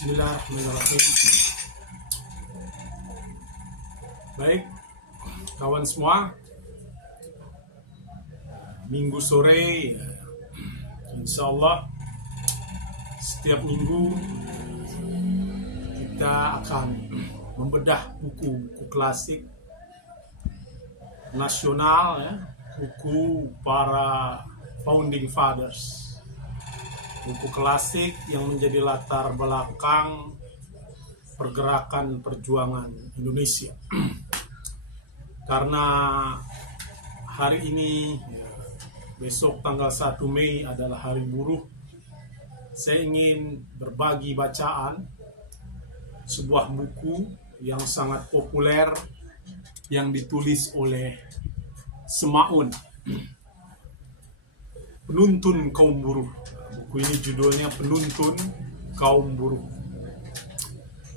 Bismillahirrahmanirrahim. Baik, kawan semua, minggu sore, insya Allah setiap minggu kita akan membedah buku-buku klasik nasional, buku para founding fathers, buku klasik yang menjadi latar belakang pergerakan perjuangan Indonesia. Karena hari ini, besok tanggal 1 Mei adalah Hari Buruh, saya ingin berbagi bacaan sebuah buku yang sangat populer yang ditulis oleh Semaun, Penuntun Kaum Buruh. Buku ini judulnya Penuntun Kaum Buruh.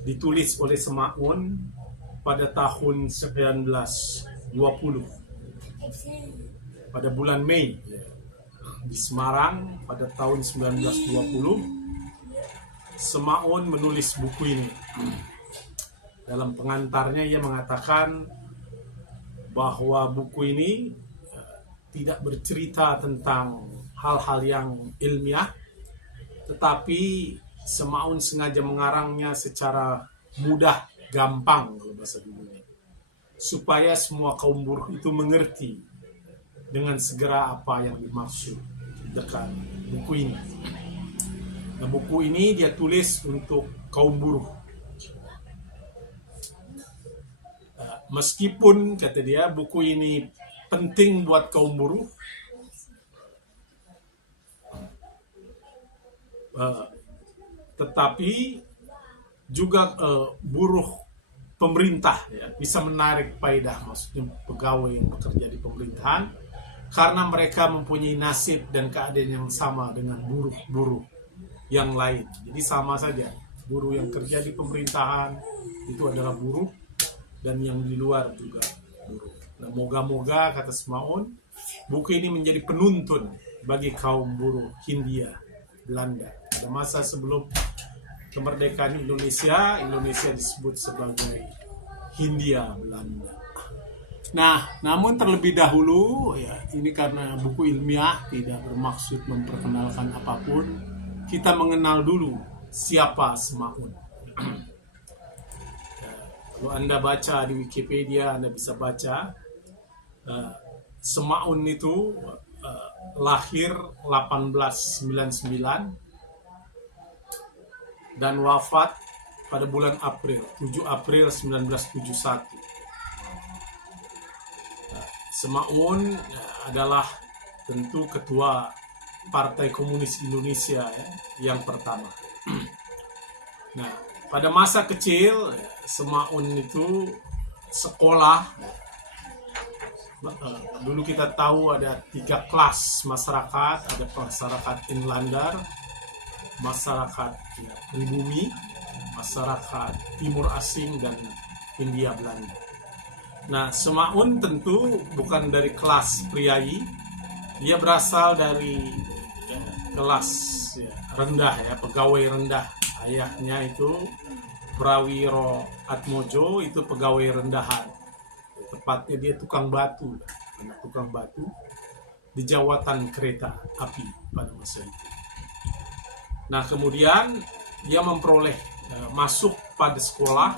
Ditulis oleh Semaun pada tahun 1920. Pada bulan Mei di Semarang pada tahun 1920, Semaun menulis buku ini. Dalam pengantarnya ia mengatakan bahwa buku ini tidak bercerita tentang hal-hal yang ilmiah, tetapi Semaun sengaja mengarangnya secara mudah, gampang kalau bahasa dulunya, supaya semua kaum buruh itu mengerti dengan segera apa yang dimaksud dekat buku ini. Nah, buku ini dia tulis untuk kaum buruh. Meskipun, kata dia, buku ini penting buat kaum buruh, tetapi juga buruh pemerintah bisa menarik faedah, maksudnya pegawai yang bekerja di pemerintahan, karena mereka mempunyai nasib dan keadaan yang sama dengan buruh-buruh yang lain. Jadi sama saja, buruh yang kerja di pemerintahan itu adalah buruh, dan yang di luar juga buruh. Nah, moga-moga, kata Semaun, buku ini menjadi penuntun bagi kaum buruh Hindia Belanda. Pada masa sebelum kemerdekaan Indonesia disebut sebagai Hindia Belanda. Nah, namun terlebih dahulu, ini karena buku ilmiah tidak bermaksud memperkenalkan apapun, kita mengenal dulu siapa Semaun. Kalau Anda baca di Wikipedia, Anda bisa baca Semaun itu lahir 1899 dan wafat pada bulan April, 7 April 1971. Semaun adalah tentu ketua Partai Komunis Indonesia yang pertama. Nah, pada masa kecil, Semaun itu sekolah. Dulu kita tahu ada 3 kelas masyarakat, ada masyarakat inlander, masyarakat pribumi, masyarakat timur asing, dan Hindia Belanda. Nah, Semaun tentu bukan dari kelas priayi, dia berasal dari kelas rendah, pegawai rendah. Ayahnya itu Prawiro Atmojo, itu pegawai rendahan. Tepatnya dia tukang batu, di jawatan kereta api pada masa itu. Nah, kemudian dia memperoleh masuk pada sekolah,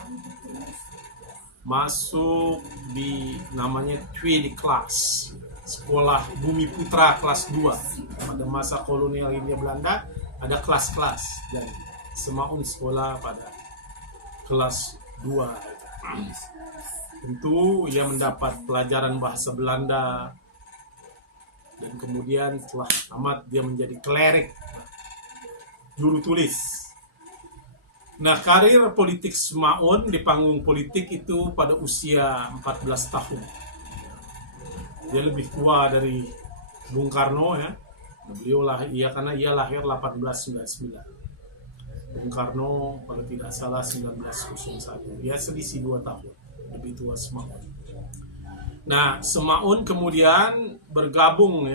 masuk di namanya Tweede Klas, sekolah Bumi Putra kelas 2. Pada masa kolonial Hindia Belanda ada kelas-kelas, dan Semaun sekolah pada kelas 2. Tentu ia mendapat pelajaran bahasa Belanda, dan kemudian setelah tamat dia menjadi klerik, juru tulis. Nah, karir politik Semaun di panggung politik itu pada usia 14 tahun. Dia lebih tua dari Bung Karno, karena ia lahir 1899. Bung Karno kalau tidak salah 1901. Dia selisih 2 tahun lebih tua Semaun. Nah, Semaun kemudian bergabung,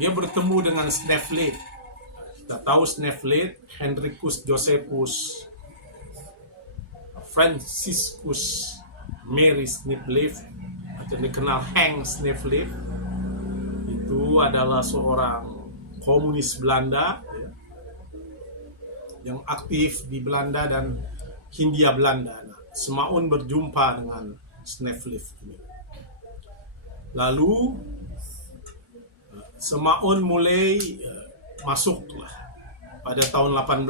dia bertemu dengan Sneflit. Kita tahu Sneflit, Henricus Josephus Franciscus Mary Sneevliet atau dikenal Henk Sneevliet. Itu adalah seorang komunis Belanda yang aktif di Belanda dan Hindia Belanda. Nah, Semaun berjumpa dengan Sneevliet ini. Lalu Semaun mulai masuklah pada tahun 18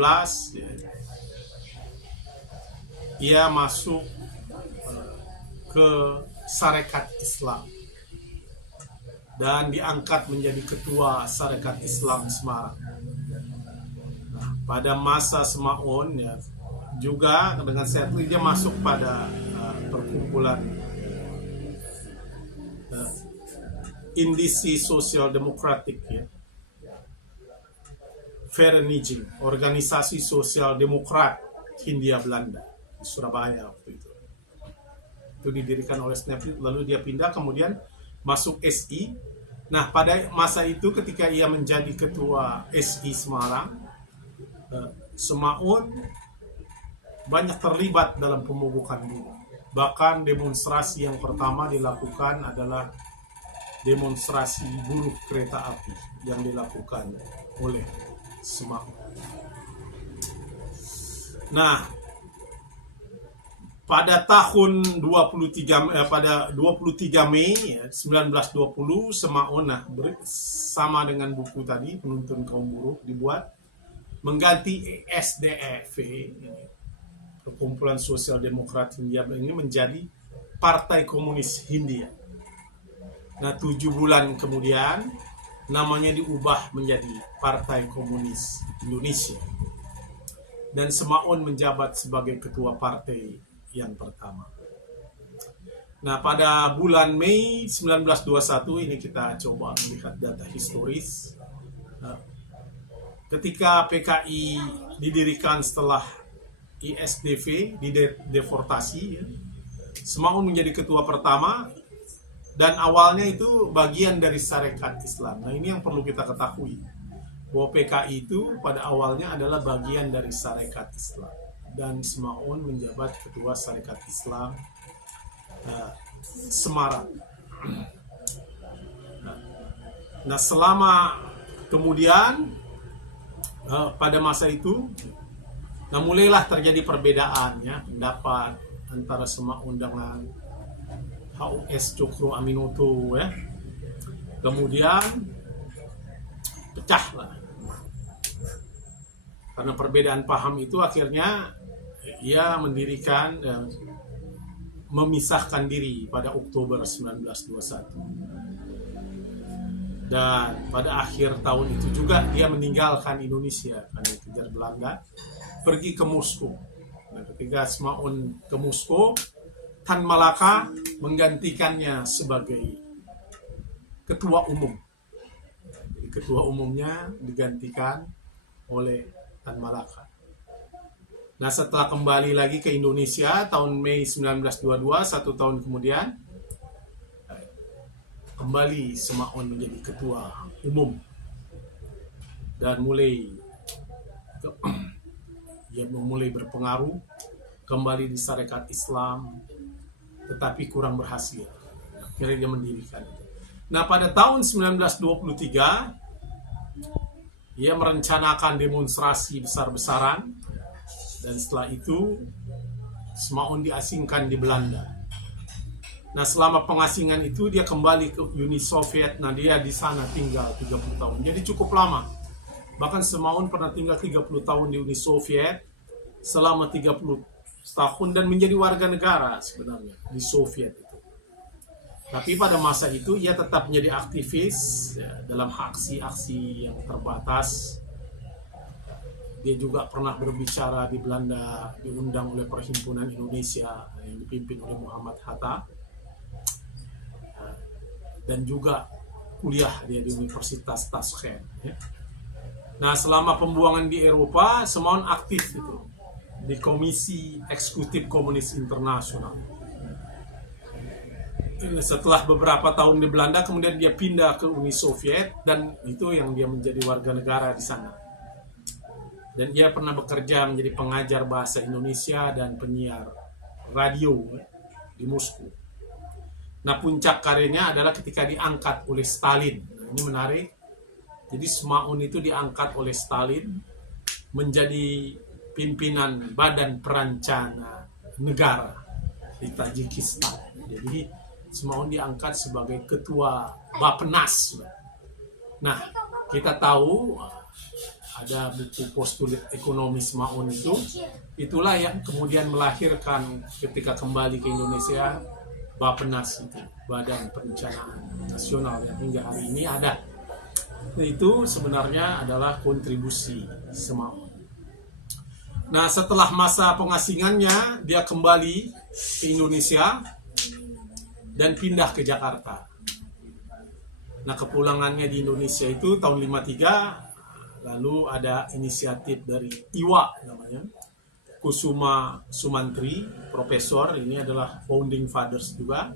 ia masuk ke Sarekat Islam dan diangkat menjadi ketua Sarekat Islam Semarang. Nah, pada masa Semaun juga dengan setli dia masuk pada perkumpulan Indisi Sosial Demokratik Vereniging, organisasi sosial demokrat Hindia Belanda di Surabaya waktu itu. Itu didirikan oleh Sneevliet, lalu dia pindah kemudian masuk SI. Nah, pada masa itu ketika ia menjadi ketua SI Semarang, Semaun banyak terlibat dalam pemogokan buruh. Bahkan demonstrasi yang pertama dilakukan adalah demonstrasi buruh kereta api yang dilakukan oleh Semaun. Nah, pada tahun 23 Mei 1920 Semaun sama dengan buku tadi Penuntun Kaum Buruh dibuat mengganti SDEV, Perkumpulan Sosial Demokrat Hindia ini menjadi Partai Komunis Hindia. Nah, 7 bulan kemudian namanya diubah menjadi Partai Komunis Indonesia. Dan Semaun menjabat sebagai ketua partai yang pertama. Nah, pada bulan Mei 1921 ini kita coba melihat data historis. Ketika PKI didirikan setelah ISDV dideportasi, Semaun menjadi ketua pertama. Dan awalnya itu bagian dari Sarekat Islam. Nah, ini yang perlu kita ketahui, bahwa PKI itu pada awalnya adalah bagian dari Sarekat Islam. Dan Semaun menjabat ketua Sarekat Islam Semarang. Nah, selama kemudian pada masa itu, nah mulailah terjadi perbedaan pendapat antara Semaun dengan HUS Cokro Aminoto kemudian pecahlah karena perbedaan paham itu. Akhirnya ia mendirikan memisahkan diri pada Oktober 1921 dan pada akhir tahun itu juga dia meninggalkan Indonesia karena dikejar Belanda, pergi ke Moskow. Nah, ketika Semaun ke Moskow, Tan Malaka menggantikannya sebagai ketua umum. Jadi ketua umumnya digantikan oleh Tan Malaka. Nah, setelah kembali lagi ke Indonesia tahun Mei 1922, 1 tahun kemudian, kembali Semaun menjadi ketua umum dan ia mulai berpengaruh kembali di Sarekat Islam, tetapi kurang berhasil. Akhirnya dia mendirikan. Nah, pada tahun 1923 ia merencanakan demonstrasi besar-besaran dan setelah itu Semaun diasingkan di Belanda. Nah, selama pengasingan itu dia kembali ke Uni Soviet. Nah, dia di sana tinggal 30 tahun. Jadi cukup lama. Bahkan Semaun pernah tinggal 30 tahun di Uni Soviet selama 30 tahun dan menjadi warga negara sebenarnya di Soviet itu. Tapi pada masa itu ia tetap menjadi aktivis dalam aksi-aksi yang terbatas. Dia juga pernah berbicara di Belanda, diundang oleh Perhimpunan Indonesia yang dipimpin oleh Muhammad Hatta. Dan juga kuliah dia di Universitas Tashkent. Nah, selama pembuangan di Eropa, Semaun aktif itu di Komisi Eksekutif Komunis Internasional. Setelah beberapa tahun di Belanda, kemudian dia pindah ke Uni Soviet dan itu yang dia menjadi warga negara di sana. Dan dia pernah bekerja menjadi pengajar bahasa Indonesia dan penyiar radio di Moskow. Nah, puncak karirnya adalah ketika diangkat oleh Stalin. Nah, ini menarik. Jadi Smaun itu diangkat oleh Stalin menjadi pimpinan Badan Perencana Negara di Tajikistan. Jadi Smaun diangkat sebagai ketua Bappenas. Nah, kita tahu ada buku postulat ekonomi Smaun itu. Itulah yang kemudian melahirkan ketika kembali ke Indonesia Bappenas itu, Badan Perencanaan Nasional yang hingga hari ini ada. Itu sebenarnya adalah kontribusi Smaun. Nah, setelah masa pengasingannya, dia kembali ke Indonesia dan pindah ke Jakarta. Nah, kepulangannya di Indonesia itu tahun 53, lalu ada inisiatif dari IWA namanya, Kusuma Sumantri, profesor, ini adalah founding fathers juga.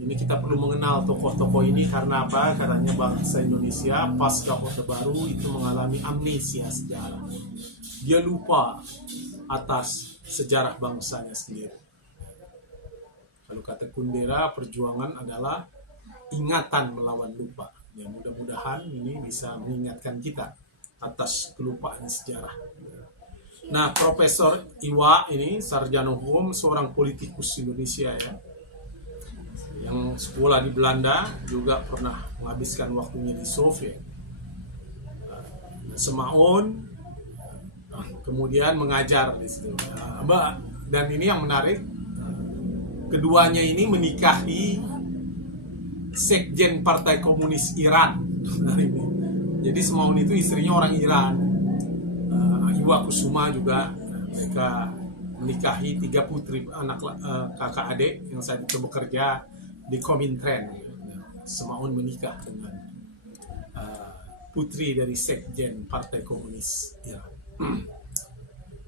Ini kita perlu mengenal tokoh-tokoh ini karena apa? Karena bangsa Indonesia pasca Orde Baru itu mengalami amnesia sejarah. Dia lupa atas sejarah bangsanya sendiri. Kalau kata Kundera, perjuangan adalah ingatan melawan lupa. Ya, mudah-mudahan ini bisa mengingatkan kita atas kelupaan sejarah. Nah, Profesor Iwa ini sarjana hukum, seorang politikus Indonesia ya, yang sekolah di Belanda, juga pernah menghabiskan waktunya di Soviet. Semaun kemudian mengajar di situ. Dan ini yang menarik, keduanya ini menikahi sekjen Partai Komunis Iran. Jadi Semaun itu istrinya orang Iran. Iwa Kusuma juga, mereka menikahi 3 putri, anak kakak adik yang saat itu bekerja di Komintern. Semaun menikah dengan putri dari sekjen Partai Komunis Iran.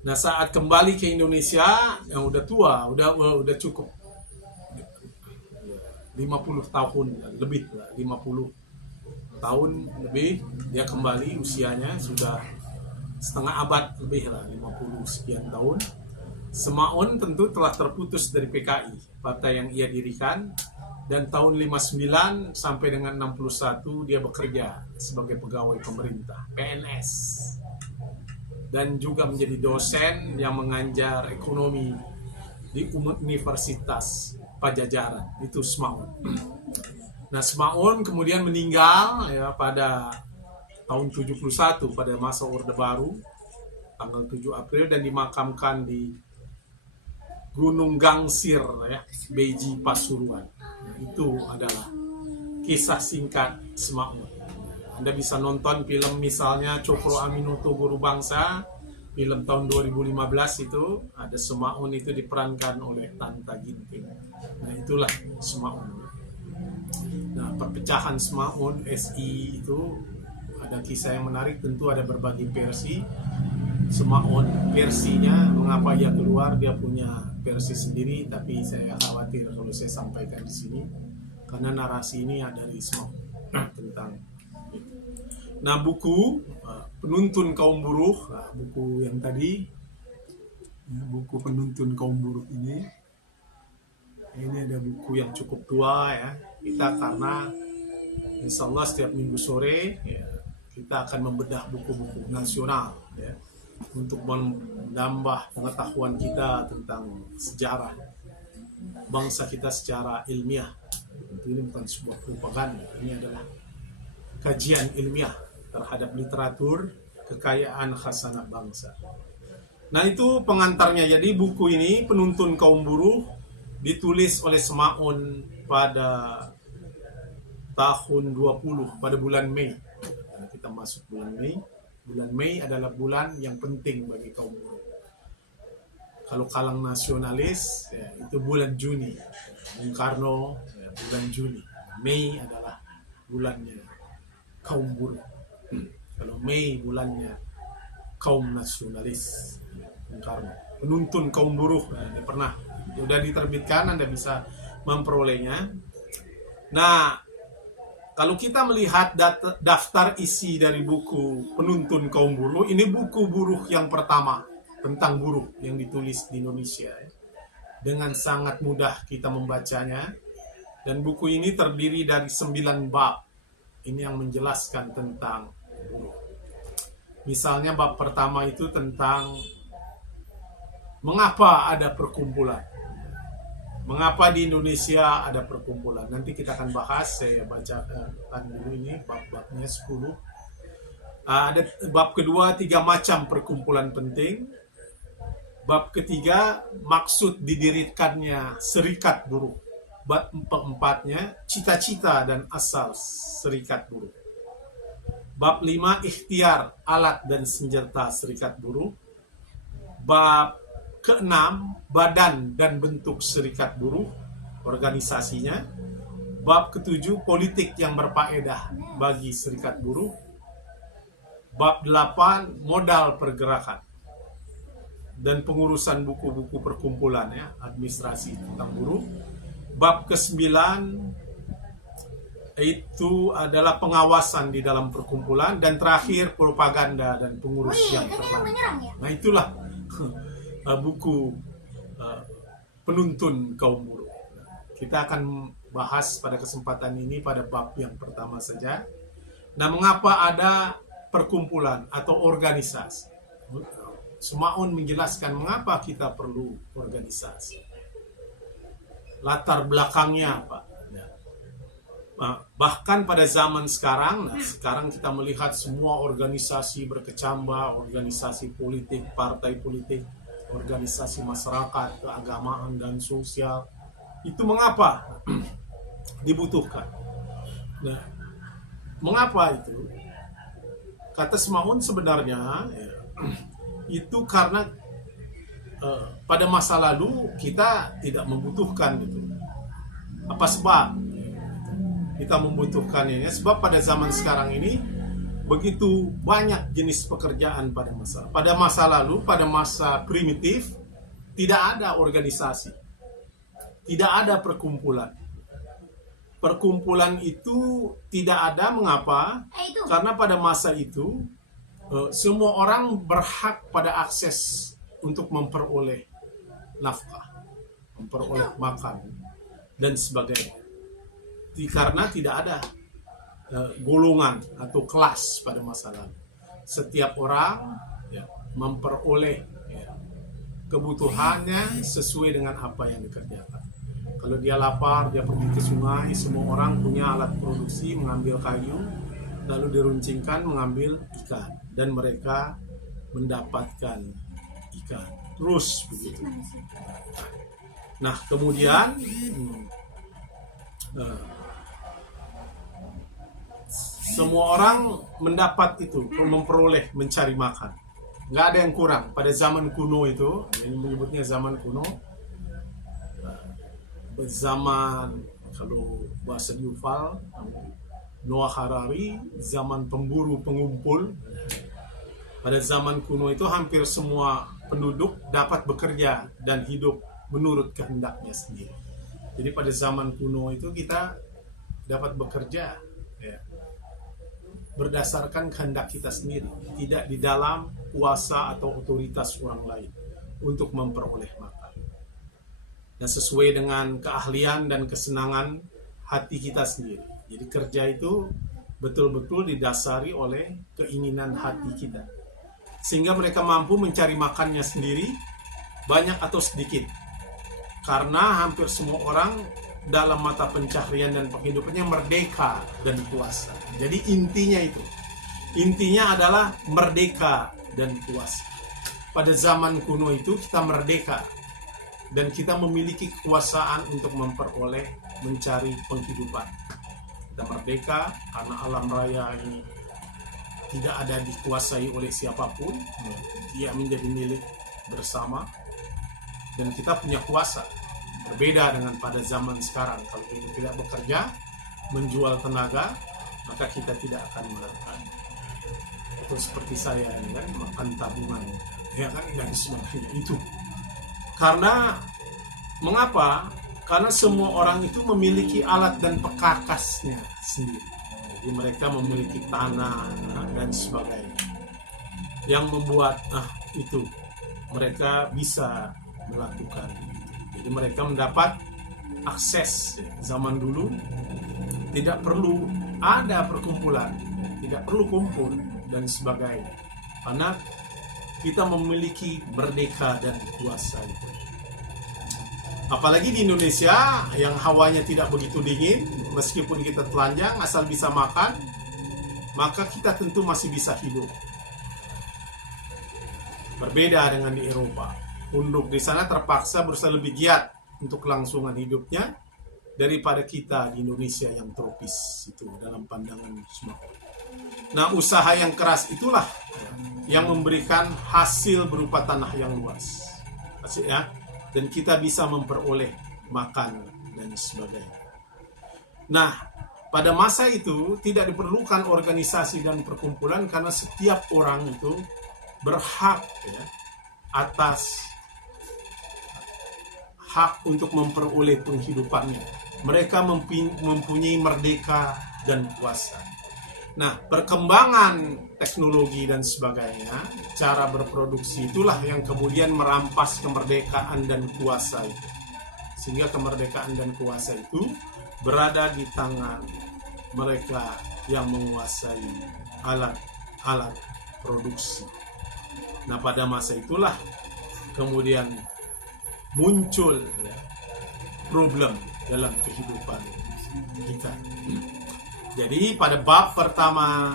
Nah, saat kembali ke Indonesia yang udah tua, udah cukup 50 tahun lebih, 50 tahun lebih dia kembali, usianya sudah setengah abad lebih lah, 50 sekian tahun. Semaun tentu telah terputus dari PKI, partai yang ia dirikan, dan tahun 59 sampai dengan 61 dia bekerja sebagai pegawai pemerintah, PNS, dan juga menjadi dosen yang mengajar ekonomi di Universitas Pajajaran, itu Semaun. Nah, Semaun kemudian meninggal ya pada tahun 71 pada masa Orde Baru, tanggal 7 April, dan dimakamkan di Gunung Gangsir ya, Beji, Pasuruan. Nah, itu adalah kisah singkat Semaun. Anda bisa nonton film misalnya Cokro Aminoto Guru Bangsa, film tahun 2015 itu, ada Semaun itu diperankan oleh Tanta Ginting. Nah, itulah Semaun. Nah, perpecahan Semaun SI itu ada kisah yang menarik, tentu ada berbagai versi. Semaun versinya mengapa ia keluar, dia punya versi sendiri, tapi saya khawatir kalau saya sampaikan di sini karena narasi ini ada dari Semaun tentang itu. Nah, buku Penuntun Kaum Buruh, buku yang tadi, buku Penuntun Kaum Buruh ini ada buku yang cukup tua ya. Kita karena insya Allah setiap minggu sore ya, kita akan membedah buku-buku nasional ya, untuk menambah pengetahuan kita tentang sejarah bangsa kita secara ilmiah. Ini bukan sebuah propaganda, ini adalah kajian ilmiah terhadap literatur kekayaan khasanah bangsa. Nah, itu pengantarnya. Jadi buku ini Penuntun Kaum Buruh ditulis oleh Semaun pada tahun 20 pada bulan Mei. Kita masuk bulan Mei. Bulan Mei adalah bulan yang penting bagi kaum buruh. Kalau kalang nasionalis ya, itu bulan Juni. Bung Karno ya, bulan Juni. Mei adalah bulannya kaum buruh. Kalau Mei bulannya kaum nasionalis. Bung Karno. Penuntun Kaum Buruh ya, pernah sudah diterbitkan, Anda bisa memperolehnya. Nah, kalau kita melihat daftar isi dari buku Penuntun Kaum Buruh, ini buku buruh yang pertama tentang buruh yang ditulis di Indonesia. Dengan sangat mudah kita membacanya. Dan buku ini terdiri dari 9 bab. Ini yang menjelaskan tentang buruh. Misalnya bab pertama itu tentang mengapa ada perkumpulan. Mengapa di Indonesia ada perkumpulan. Nanti kita akan bahas, saya bacakan dulu ini bab-babnya 10. Ada bab kedua, 3 macam perkumpulan penting. Bab ketiga, maksud didirikannya serikat buruh. Bab keempatnya, cita-cita dan asal serikat buruh. Bab 5, ikhtiar, alat dan senjata serikat buruh. Bab keenam, badan dan bentuk serikat buruh, organisasinya. Bab ketujuh, politik yang berfaedah bagi serikat buruh. Bab 8, modal pergerakan dan pengurusan buku-buku perkumpulan, ya, administrasi tentang buruh. Bab ke-9 itu adalah pengawasan di dalam perkumpulan, dan terakhir propaganda dan pengurus yang terlalu. Nah, itulah buku penuntun kaum buruh. Kita akan bahas pada kesempatan ini pada bab yang pertama saja. Nah, mengapa ada perkumpulan atau organisasi? Semaun menjelaskan mengapa kita perlu organisasi. Latar belakangnya apa? Bahkan pada zaman sekarang, sekarang kita melihat semua organisasi berkecambah, organisasi politik, partai politik, organisasi masyarakat, keagamaan dan sosial. Itu mengapa dibutuhkan? Nah, mengapa itu? Kata Semaun sebenarnya itu karena pada masa lalu kita tidak membutuhkan itu. Apa sebab kita membutuhkannya? Sebab pada zaman sekarang ini begitu banyak jenis pekerjaan pada masa lalu, pada masa primitif tidak ada organisasi, tidak ada perkumpulan. Perkumpulan itu tidak ada. Mengapa? Karena pada masa itu semua orang berhak pada akses untuk memperoleh nafkah, memperoleh makan dan sebagainya. Karena tidak ada golongan atau kelas pada masa lalu. Setiap orang memperoleh kebutuhannya sesuai dengan apa yang dikerjakan. Kalau dia lapar, dia pergi ke sungai. Semua orang punya alat produksi, mengambil kayu, lalu diruncingkan, mengambil ikan, dan mereka mendapatkan ikan. Terus begitu. Nah, kemudian semua orang mendapat itu, memperoleh, mencari makan. Nggak ada yang kurang. Pada zaman kuno itu, ini menyebutnya zaman kuno, zaman, kalau bahasa Yuval Noah Harari, zaman pemburu pengumpul. Pada zaman kuno itu hampir semua penduduk dapat bekerja dan hidup menurut kehendaknya sendiri. Jadi pada zaman kuno itu kita dapat bekerja berdasarkan kehendak kita sendiri, tidak di dalam kuasa atau otoritas orang lain untuk memperoleh makan. Dan sesuai dengan keahlian dan kesenangan hati kita sendiri. Jadi kerja itu betul-betul didasari oleh keinginan hati kita. Sehingga mereka mampu mencari makannya sendiri, banyak atau sedikit. Karena hampir semua orang dalam mata pencaharian dan penghidupannya merdeka dan kuasa. Jadi intinya itu. Intinya adalah merdeka dan kuasa. Pada zaman kuno itu kita merdeka dan kita memiliki kekuasaan untuk memperoleh, mencari penghidupan. Kita merdeka karena alam raya ini tidak ada dikuasai oleh siapapun. Dia menjadi milik bersama dan kita punya kuasa. Berbeda dengan pada zaman sekarang. Kalau kita tidak bekerja, menjual tenaga, maka kita tidak akan makan. Itu seperti saya ini kan, makan tabungan. Ya kan, dan sebagainya itu. Karena, mengapa? Karena semua orang itu memiliki alat dan perkakasnya sendiri. Jadi mereka memiliki tanah dan sebagainya. Yang membuat itu mereka bisa melakukan. Jadi mereka mendapat akses. Zaman dulu tidak perlu ada perkumpulan, tidak perlu kumpul dan sebagainya, karena kita memiliki merdeka dan kuasa itu. Apalagi di Indonesia yang hawanya tidak begitu dingin, meskipun kita telanjang asal bisa makan, maka kita tentu masih bisa hidup. Berbeda dengan di Eropa. Penduduk di sana terpaksa berusaha lebih giat untuk kelangsungan hidupnya daripada kita di Indonesia yang tropis itu dalam pandangan semua. Nah, usaha yang keras itulah yang memberikan hasil berupa tanah yang luas. Ya, dan kita bisa memperoleh makan dan sebagainya. Nah, pada masa itu tidak diperlukan organisasi dan perkumpulan karena setiap orang itu berhak ya, atas hak untuk memperoleh penghidupannya. Mereka mempunyai merdeka dan kuasa. Nah, perkembangan teknologi dan sebagainya, cara berproduksi itulah yang kemudian merampas kemerdekaan dan kuasa itu. Sehingga kemerdekaan dan kuasa itu berada di tangan mereka yang menguasai alat-alat produksi. Nah, pada masa itulah kemudian muncul problem dalam kehidupan kita. Jadi pada bab pertama,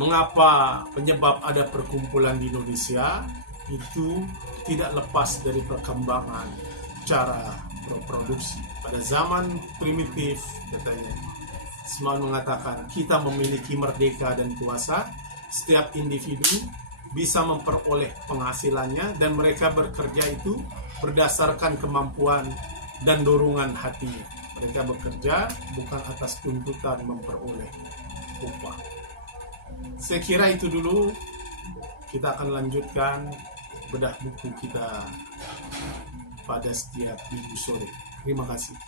mengapa penyebab ada perkumpulan di Indonesia, itu tidak lepas dari perkembangan cara berproduksi. Pada zaman primitif, katanya, Ismail mengatakan kita memiliki merdeka dan kuasa, setiap individu bisa memperoleh penghasilannya dan mereka bekerja itu berdasarkan kemampuan dan dorongan hatinya. Mereka bekerja bukan atas tuntutan memperoleh upah. Saya kira itu dulu. Kita akan lanjutkan bedah buku kita pada setiap minggu sore. Terima kasih.